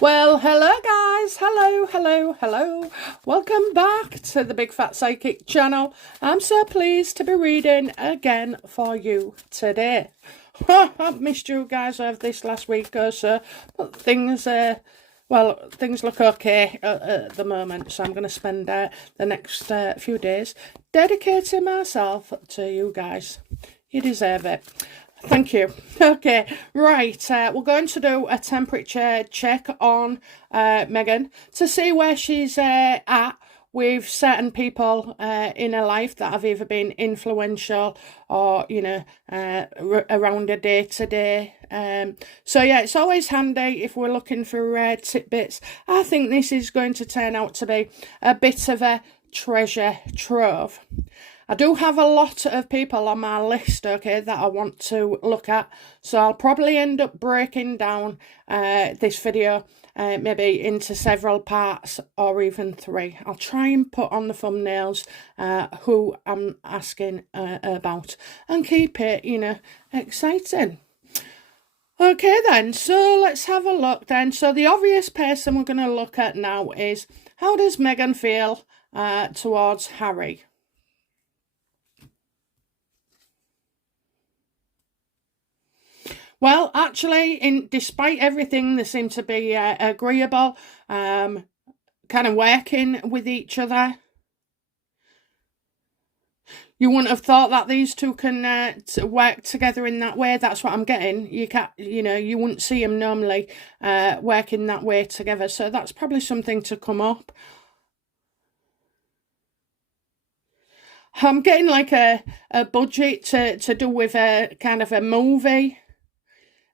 Well, hello guys, hello. Welcome back to the Big Fat Psychic channel. I'm so pleased to be reading again for you today. I've missed you guys over this last week or so, but things look okay at the moment, so I'm going to spend the next few days dedicating myself to you guys. You deserve it. Thank you. Okay, right. We're going to do a temperature check on Megan to see where she's at with certain people in her life that have either been influential or, around her day to day. So yeah, it's always handy if we're looking for tidbits. I think this is going to turn out to be a bit of a treasure trove. I do have a lot of people on my list, okay, that I want to look at. So I'll probably end up breaking down this video maybe into several parts or even 3. I'll try and put on the thumbnails who I'm asking about and keep it, exciting. Okay then, so let's have a look then. So the obvious person we're going to look at now is, how does Megan feel towards Harry? Well, actually, despite everything, they seem to be agreeable, kind of working with each other. You wouldn't have thought that these two can work together in that way. That's what I'm getting. You wouldn't see them normally working that way together. So that's probably something to come up. I'm getting like a budget to do with a kind of a movie.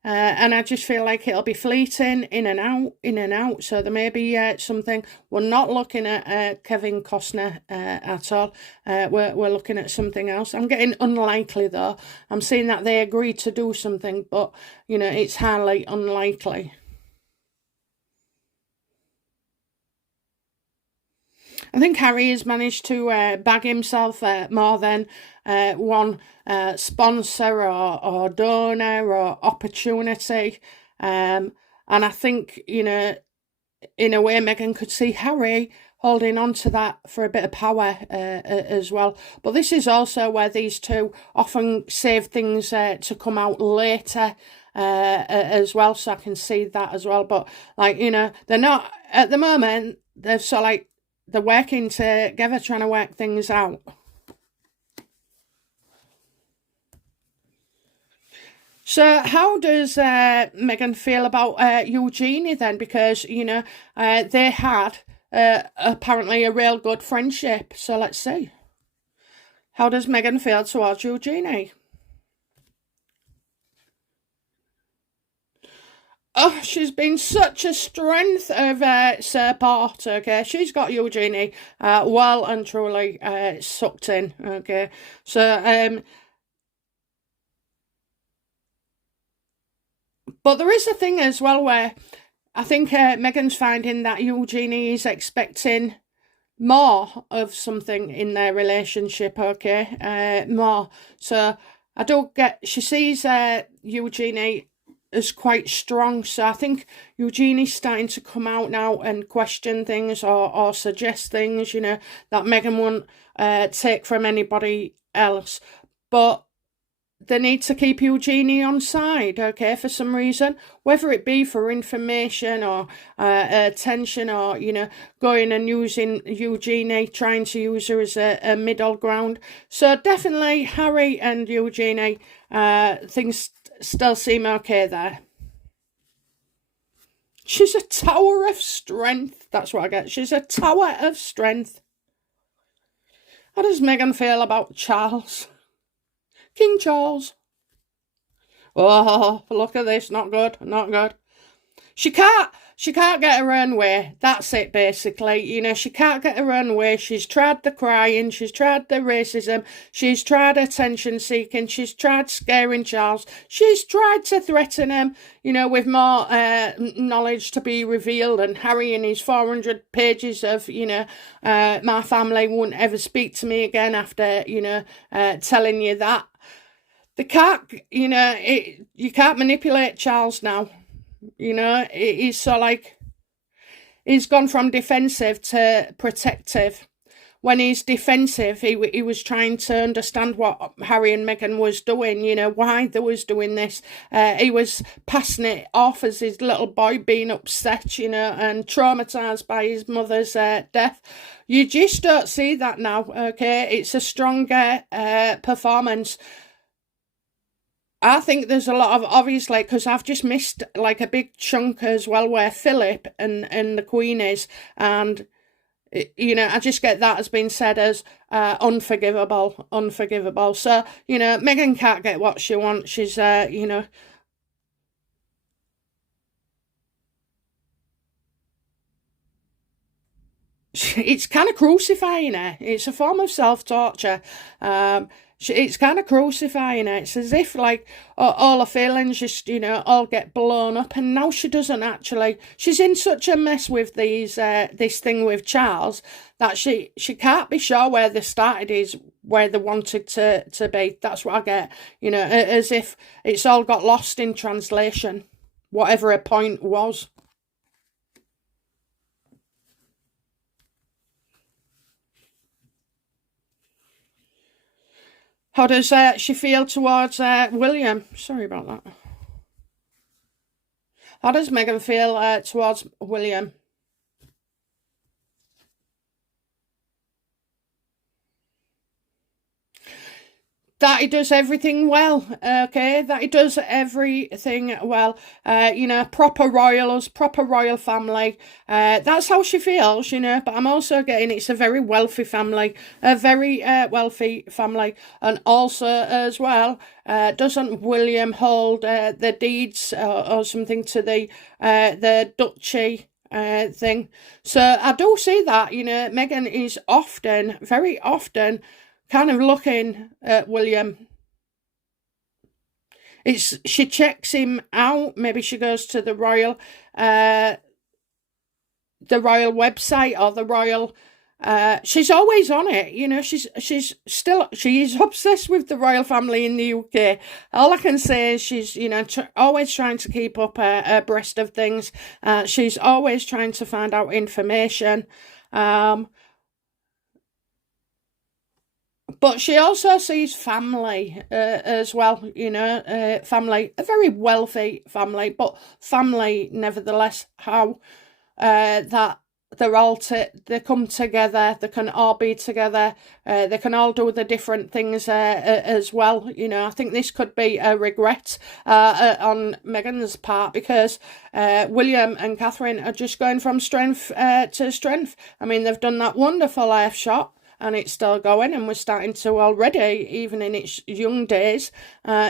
And I just feel like it'll be fleeting, in and out. So there may be something. We're not looking at Kevin Costner at all. We're looking at something else. I'm getting unlikely though. I'm seeing that they agreed to do something, but it's highly unlikely. I think Harry has managed to bag himself more than one sponsor or donor or opportunity. And I think, in a way, Megan could see Harry holding on to that for a bit of power as well. But this is also where these two often save things to come out later as well. So I can see that as well. But, they're not, at the moment, they're sort of they're working together, trying to work things out. So how does Megan feel about Eugenie then? Because, they had apparently a real good friendship. So let's see. How does Megan feel towards Eugenie? Oh, she's been such a strength of support, okay? She's got Eugenie well and truly sucked in, okay? So, but there is a thing as well where I think Megan's finding that Eugenie is expecting more of something in their relationship, okay? More. So I don't get, she sees Eugenie is quite strong. So I think Eugenie's starting to come out now and question things or suggest things, that Megan won't take from anybody else. But they need to keep Eugenie on side, okay, for some reason, whether it be for information or attention or, going and using Eugenie, trying to use her as a middle ground. So definitely Harry and Eugenie, things still seem okay there. She's a tower of strength. That's what I get. She's a tower of strength. How does Megan feel about Charles? King Charles. Oh, look at this. Not good. Not good. She can't get her own way. That's it, basically. She can't get her own way. She's tried the crying. She's tried the racism. She's tried attention seeking. She's tried scaring Charles. She's tried to threaten him, with more knowledge to be revealed. And Harry and his 400 pages of, my family won't ever speak to me again after, telling you that. They can't, you can't manipulate Charles now. He's so he's gone from defensive to protective. When he's defensive, he was trying to understand what Harry and Meghan was doing, why they was doing this. He was passing it off as his little boy being upset, and traumatised by his mother's death. You just don't see that now, okay? It's a stronger performance. I think there's a lot of, obviously, because I've just missed like a big chunk as well where Philip and the Queen is, and I just get that as being said as unforgivable. So, Meghan can't get what she wants. She's, it's kind of crucifying her. It's a form of self-torture. It's kind of crucifying her. It's as if like all her feelings just all get blown up, and now she doesn't actually. She's in such a mess with this thing with Charles that she can't be sure where they started is where they wanted to be. That's what I get. As if it's all got lost in translation, whatever her point was. How does she feel towards William? Sorry about that. How does Meghan feel towards William? That he does everything well, okay? That he does everything well. Proper royal family. That's how she feels, But I'm also getting it's a very wealthy family, and also as well, doesn't William hold the deeds or something to the duchy? Thing. So I do see that, Meghan is very often, kind of looking at William. She checks him out. Maybe she goes to the royal website or the royal. She's always on it. She's obsessed with the royal family in the UK. All I can say is she's always trying to keep up abreast of things. She's always trying to find out information. But she also sees family as well, family, a very wealthy family, but family nevertheless, how that they come together, they can all be together, they can all do the different things as well. I think this could be a regret on Meghan's part because William and Catherine are just going from strength to strength. I mean, they've done that wonderful life shot. And it's still going, and we're starting to already, even in its young days,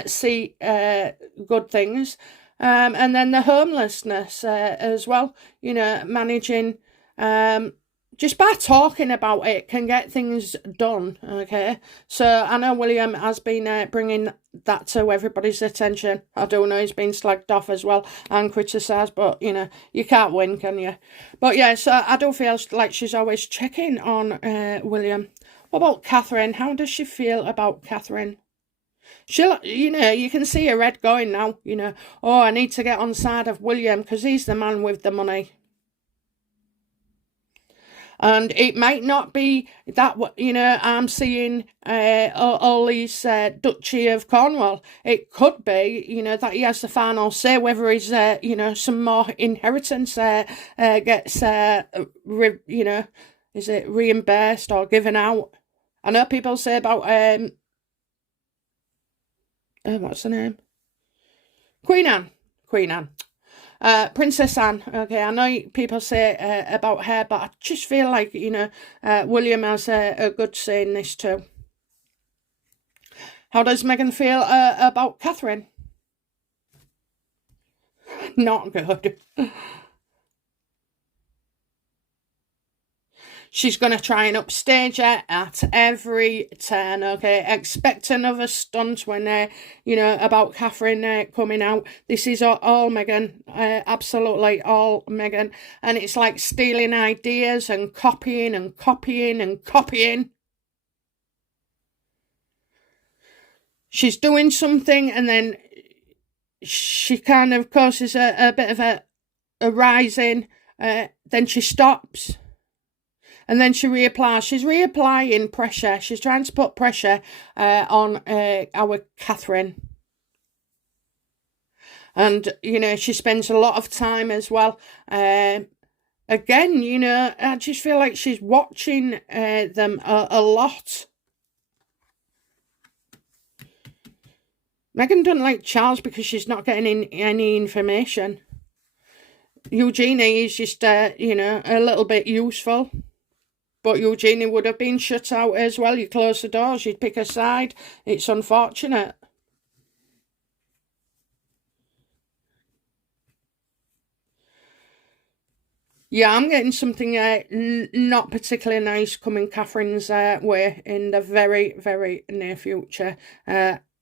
see good things. And then the homelessness as well, managing just by talking about it can get things done, okay? So I know William has been bringing that to everybody's attention. I do know he's been slagged off as well and criticised, but, you can't win, can you? But yeah, so I do feel like she's always checking on William. What about Catherine? How does she feel about Catherine? She'll, you can see her head going now, oh, I need to get on side of William because he's the man with the money. And it might not be that, I'm seeing all these Duchy of Cornwall. It could be, that he has the final say whether he's, some more inheritance gets, is it reimbursed or given out? I know people say about, what's the name? Queen Anne. Princess Anne, okay, I know people say about her, but I just feel like, William has a good say in this too. How does Meghan feel about Catherine? Not good. She's going to try and upstage her at every turn, okay? Expect another stunt when, about Catherine coming out. This is all Meghan, absolutely all Meghan. And it's like stealing ideas and copying and copying and copying. She's doing something and then she kind of causes a bit of a rising then she stops. And then she reapplies. She's reapplying pressure. She's trying to put pressure on our Catherine. And, you know, she spends a lot of time as well. Again, you know, I just feel like she's watching them a lot. Meghan doesn't like Charles because she's not getting any information. Eugenie is just, you know, a little bit useful. But Eugenie would have been shut out as well. You close the doors, you'd pick a side. It's unfortunate. Yeah, I'm getting something not particularly nice coming Catherine's way in the very, very near future.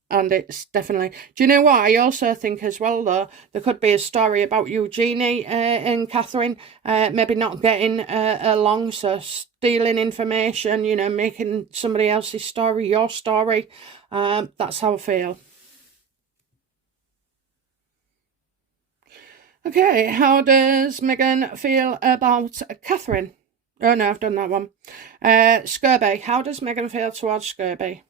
And it's definitely... Do you know what? I also think as well, though, there could be a story about Eugenie and Catherine maybe not getting along, so stealing information, you know, making somebody else's story your story. That's how I feel. Okay, how does Meghan feel about Catherine? Oh no, I've done that one. Scooby, how does Meghan feel towards Scooby?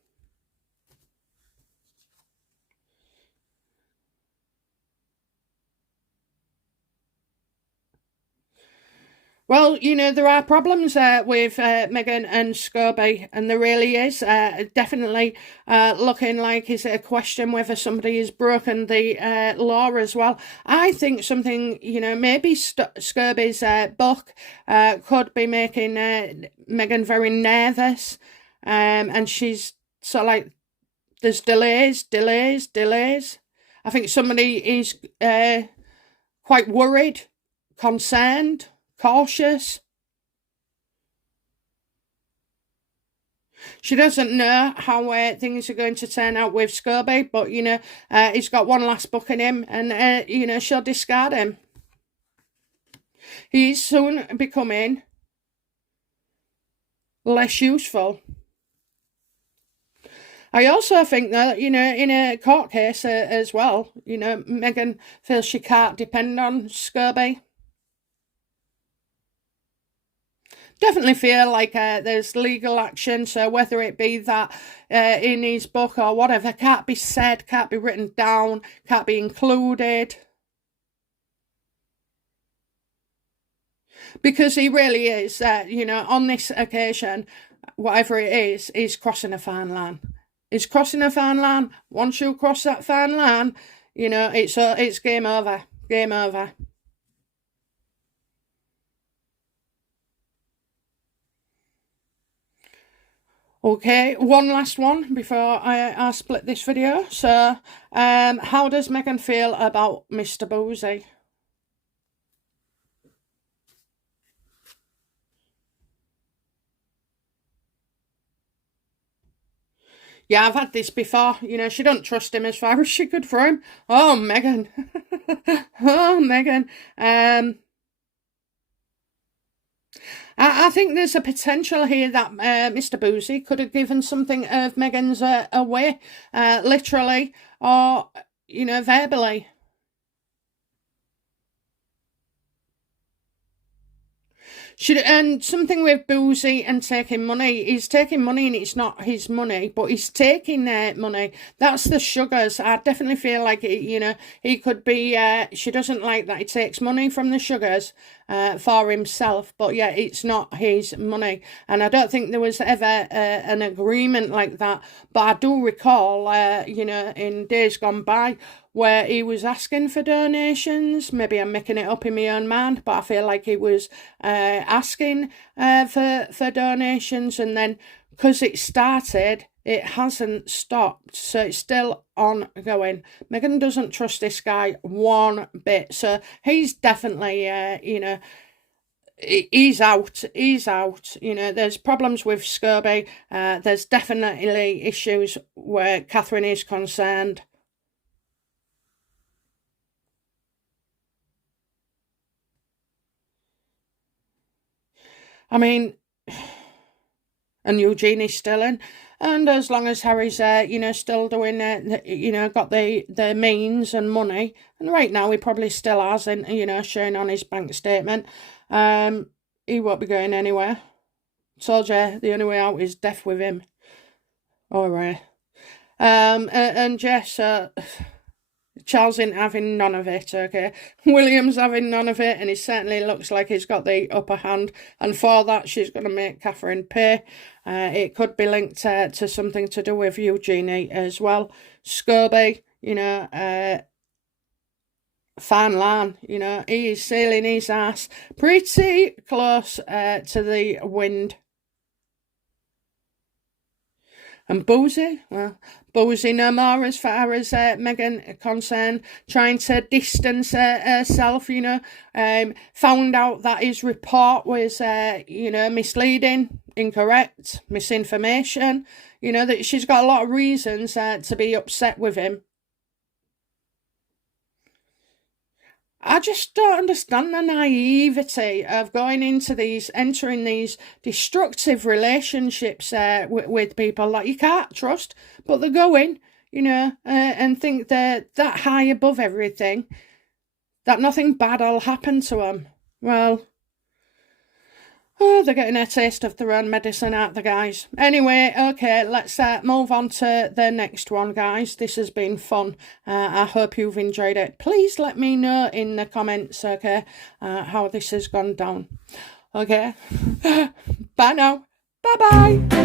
Well, you know, there are problems with Meghan and Scooby, and there really is. Definitely looking like is a question whether somebody has broken the law as well. I think something, you know, maybe Scooby's book could be making Meghan very nervous, and she's sort of like, there's delays. I think somebody is quite worried, concerned, cautious. She doesn't know how things are going to turn out with Scooby, but, you know, he's got one last book in him, and, you know, she'll discard him. He's soon becoming less useful. I also think that, you know, in a court case as well, you know, Meghan feels she can't depend on Scooby. Definitely feel like there's legal action, so whether it be that in his book or whatever, can't be said, can't be written down, can't be included. Because he really is, you know, on this occasion, whatever it is, he's crossing a fine line. He's crossing a fine line. Once you cross that fine line, you know, it's game over. Game over. Okay, one last one before I split this video. So, how does Meghan feel about Mr. Boozy? Yeah, I've had this before. You know, she don't trust him as far as she could throw him. Oh, Meghan. Oh, Meghan. I think there's a potential here that Mr. Boozy could have given something of Meghan's away, literally, or, you know, verbally. And something with Boozy and taking money. He's taking money and it's not his money, but he's taking their money. That's the sugars. I definitely feel like, you know, he could be, she doesn't like that he takes money from the sugars for himself, but yeah, it's not his money. And I don't think there was ever an agreement like that, but I do recall, you know, in days gone by, where he was asking for donations. Maybe I'm making it up in my own mind, but I feel like he was asking for donations, and then because it started, it hasn't stopped, so it's still ongoing. Meghan doesn't trust this guy one bit, so he's definitely, you know, he's out. You know, there's problems with Scooby. There's definitely issues where Catherine is concerned. I mean, and Eugenie's still in. And as long as Harry's, still doing, got the means and money, and right now he probably still has, and showing on his bank statement, he won't be going anywhere. Told you, the only way out is death with him. All right. And Jess, Charles ain't having none of it, okay? William's having none of it, and he certainly looks like he's got the upper hand, and for that, she's going to make Catherine pay. It could be linked to something to do with you, Genie, as well. Scooby, fine line, he's sailing his ass pretty close to the wind. And Boozy, well, Boozy no more as far as Meghan concerned, trying to distance herself, found out that his report was, misleading, incorrect, misinformation, that she's got a lot of reasons to be upset with him. I just don't understand the naivety of entering these destructive relationships with people that you can't trust, but they're going, and think they're that high above everything, that nothing bad will happen to them. Well, they're getting a taste of their own medicine, aren't they, guys? Anyway, okay, let's move on to the next one, guys. This has been fun. I hope you've enjoyed it. Please let me know in the comments, okay, how this has gone down. Okay? Bye now. Bye-bye.